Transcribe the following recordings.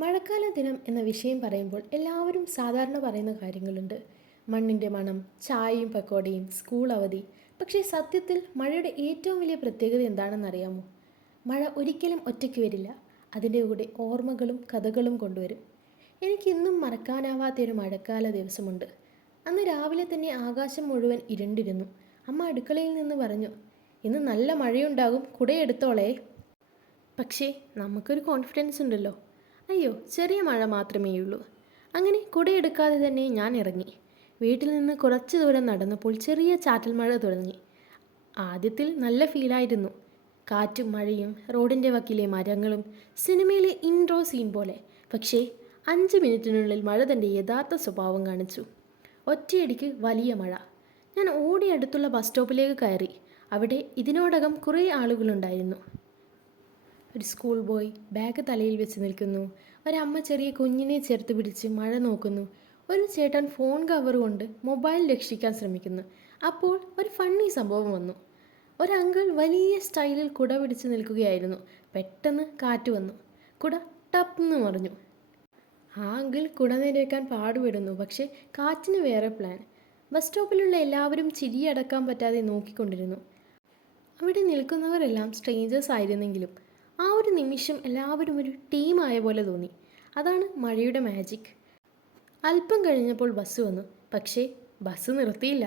മഴക്കാല ദിനം എന്ന വിഷയം പറയുമ്പോൾ എല്ലാവരും സാധാരണ പറയുന്ന കാര്യങ്ങളുണ്ട്. മണ്ണിൻ്റെ മണം, ചായയും പക്കോടയും, സ്കൂൾ അവധി. പക്ഷേ സത്യത്തിൽ മഴയുടെ ഏറ്റവും വലിയ പ്രത്യേകത എന്താണെന്നറിയാമോ? മഴ ഒരിക്കലും ഒറ്റയ്ക്ക് വരില്ല. അതിൻ്റെ കൂടെ ഓർമ്മകളും കഥകളും കൊണ്ടുവരും. എനിക്കിന്നും മറക്കാനാവാത്തൊരു മഴക്കാല ദിവസമുണ്ട്. അന്ന് രാവിലെ തന്നെ ആകാശം മുഴുവൻ ഇരുണ്ടിരുന്നു. അമ്മ അടുക്കളയിൽ നിന്ന് പറഞ്ഞു, ഇന്ന് നല്ല മഴയുണ്ടാകും, കുടയെടുത്തോളേ. പക്ഷേ നമുക്കൊരു കോൺഫിഡൻസ് ഉണ്ടല്ലോ. അയ്യോ, ചെറിയ മഴ മാത്രമേയുള്ളൂ. അങ്ങനെ കുടയെടുക്കാതെ തന്നെ ഞാൻ ഇറങ്ങി. വീട്ടിൽ നിന്ന് കുറച്ച് ദൂരം നടന്നപ്പോൾ ചെറിയ ചാറ്റൽ മഴ തുടങ്ങി. ആദ്യത്തിൽ നല്ല ഫീലായിരുന്നു. കാറ്റും മഴയും റോഡിൻ്റെ വക്കിലെ മരങ്ങളും സിനിമയിലെ ഇൻട്രോ സീൻ പോലെ. പക്ഷേ 5 മിനിറ്റിനുള്ളിൽ മഴ തൻ്റെ യഥാർത്ഥ സ്വഭാവം കാണിച്ചു. ഒറ്റയടിക്ക് വലിയ മഴ. ഞാൻ ഓടി അടുത്തുള്ള ബസ് സ്റ്റോപ്പിലേക്ക് കയറി. അവിടെ ഇതിനോടകം കുറേ ആളുകളുണ്ടായിരുന്നു. ഒരു സ്കൂൾ ബോയ് ബാഗ് തലയിൽ വെച്ച് നിൽക്കുന്നു. ഒരമ്മ ചെറിയ കുഞ്ഞിനെ ചേർത്ത് പിടിച്ച് മഴ നോക്കുന്നു. ഒരു ചേട്ടൻ ഫോൺ കവർ കൊണ്ട് മൊബൈൽ രക്ഷിക്കാൻ ശ്രമിക്കുന്നു. അപ്പോൾ ഒരു ഫണ്ണി സംഭവം വന്നു. ഒരങ്കിൾ വലിയ സ്റ്റൈലിൽ കുട പിടിച്ച് നിൽക്കുകയായിരുന്നു. പെട്ടെന്ന് കാറ്റ് വന്നു. കുട ടപ്പെന്ന് മറിഞ്ഞു. ആ അങ്കിൾ കുട നേരെ വെക്കാൻ പാടുപെടുന്നു. പക്ഷേ കാറ്റിന് വേറെ പ്ലാൻ. ബസ് സ്റ്റോപ്പിലുള്ള എല്ലാവരും ചിരിയടക്കാൻ പറ്റാതെ നോക്കിക്കൊണ്ടിരുന്നു. അവിടെ നിൽക്കുന്നവരെല്ലാം സ്ട്രേഞ്ചേഴ്സ് ആയിരുന്നെങ്കിലും ആ ഒരു നിമിഷം എല്ലാവരും ഒരു ടീമായ പോലെ തോന്നി. അതാണ് മഴയുടെ മാജിക്. അല്പം കഴിഞ്ഞപ്പോൾ ബസ് വന്നു. പക്ഷേ ബസ് നിർത്തിയില്ല.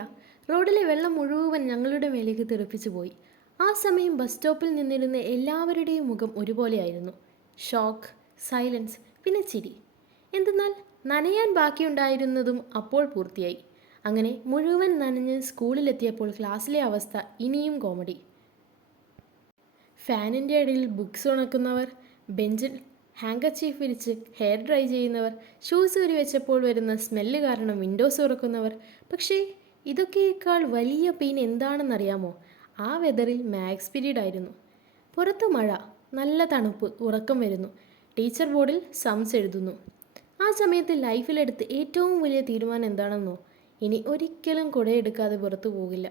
റോഡിലെ വെള്ളം മുഴുവൻ ഞങ്ങളുടെ മേലേക്ക് തെറിപ്പിച്ചു പോയി. ആ സമയം ബസ് സ്റ്റോപ്പിൽ നിന്നിരുന്ന എല്ലാവരുടെയും മുഖം ഒരുപോലെയായിരുന്നു. ഷോക്ക്, സൈലൻസ്, പിന്നെ ചിരി. എന്തെന്നാൽ നനയാൻ ബാക്കിയുണ്ടായിരുന്നതും അപ്പോൾ പൂർത്തിയായി. അങ്ങനെ മുഴുവൻ നനഞ്ഞ് സ്കൂളിലെത്തിയപ്പോൾ ക്ലാസ്സിലെ അവസ്ഥ ഇനിയും കോമഡി. ഫാനിൻ്റെ ഇടയിൽ ബുക്സ് ഉണക്കുന്നവർ, ബെഞ്ചിൽ ഹാങ്കർചീഫ് വിരിച്ച് ഹെയർ ഡ്രൈ ചെയ്യുന്നവർ, ഷൂസ് ഊരി വെച്ചപ്പോൾ വരുന്ന സ്മെല്ല് കാരണം വിൻഡോസ് തുറക്കുന്നവർ. പക്ഷേ ഇതൊക്കെയേക്കാൾ വലിയ പെയിൻ എന്താണെന്നറിയാമോ? ആ വെതറിൽ മാത്സ് പീരീഡ് ആയിരുന്നു. പുറത്ത് മഴ, നല്ല തണുപ്പ്, ഉറക്കം വരുന്നു. ടീച്ചർ ബോർഡിൽ സംസ് എഴുതുന്നു. ആ സമയത്ത് ലൈഫിലെടുത്ത് ഏറ്റവും വലിയ തീരുമാനം എന്താണെന്നോ? ഇനി ഒരിക്കലും കുടയെടുക്കാതെ പുറത്തു പോകില്ല.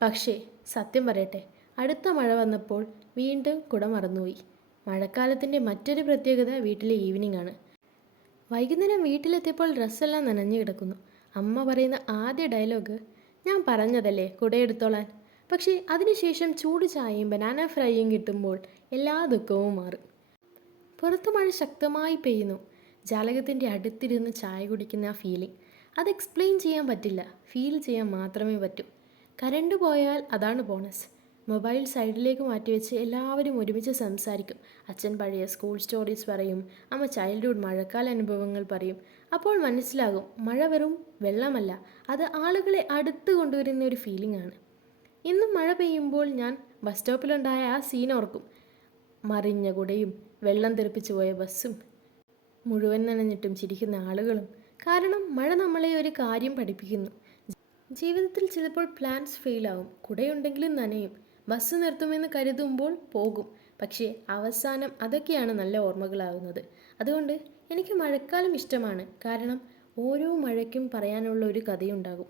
പക്ഷേ സത്യം പറയട്ടെ, അടുത്ത മഴ വന്നപ്പോൾ വീണ്ടും കുട മറന്നുപോയി. മഴക്കാലത്തിൻ്റെ മറ്റൊരു പ്രത്യേകത വീട്ടിലെ ഈവനിംഗ് ആണ്. വൈകുന്നേരം വീട്ടിലെത്തിയപ്പോൾ ഡ്രസ്സെല്ലാം നനഞ്ഞു കിടക്കുന്നു. അമ്മ പറയുന്ന ആദ്യ ഡയലോഗ്, ഞാൻ പറഞ്ഞതല്ലേ കുടയെടുത്തോളാൻ. പക്ഷേ അതിനുശേഷം ചൂട് ചായയും ബനാന ഫ്രൈയും കിട്ടുമ്പോൾ എല്ലാ ദുഃഖവും മാറും. പുറത്ത് മഴ ശക്തമായി പെയ്യുന്നു. ജാലകത്തിൻ്റെ അടുത്തിരുന്ന് ചായ കുടിക്കുന്ന ആ ഫീലിംഗ്, അത് എക്സ്പ്ലെയിൻ ചെയ്യാൻ പറ്റില്ല, ഫീൽ ചെയ്യാൻ മാത്രമേ പറ്റൂ. കറണ്ട് പോയാൽ അതാണ് ബോണസ്. മൊബൈൽ സൈഡിലേക്ക് മാറ്റിവെച്ച് എല്ലാവരും ഒരുമിച്ച് സംസാരിക്കും. അച്ഛൻ പഴയ സ്കൂൾ സ്റ്റോറീസ് പറയും, അമ്മ ചൈൽഡ്ഹുഡ് മഴക്കാല അനുഭവങ്ങൾ പറയും. അപ്പോൾ മനസ്സിലാകും, മഴ വെറും വെള്ളമല്ല, അത് ആളുകളെ അടുത്ത് കൊണ്ടുവരുന്ന ഒരു ഫീലിംഗ് ആണ്. ഇന്നും മഴ പെയ്യുമ്പോൾ ഞാൻ ബസ് സ്റ്റോപ്പിലുണ്ടായ ആ സീൻ ഓർക്കും. മറിഞ്ഞ കുടയും വെള്ളം തെറിപ്പിച്ചു പോയ ബസ്സും മുഴുവൻ നനഞ്ഞിട്ടും ചിരിക്കുന്ന ആളുകളും. കാരണം മഴ നമ്മളെ ഒരു കാര്യം പഠിപ്പിക്കുന്നു. ജീവിതത്തിൽ ചിലപ്പോൾ പ്ലാൻസ് ഫെയിലാവും, കുടയുണ്ടെങ്കിലും നനയും, ബസ് നിർത്തുമെന്ന് കരുതുമ്പോൾ പോകും. പക്ഷേ അവസാനം അതൊക്കെയാണ് നല്ല ഓർമ്മകളാകുന്നത്. അതുകൊണ്ട് എനിക്ക് മഴക്കാലം ഇഷ്ടമാണ്. കാരണം ഓരോ മഴയ്ക്കും പറയാനുള്ള ഒരു കഥയുണ്ടാകും.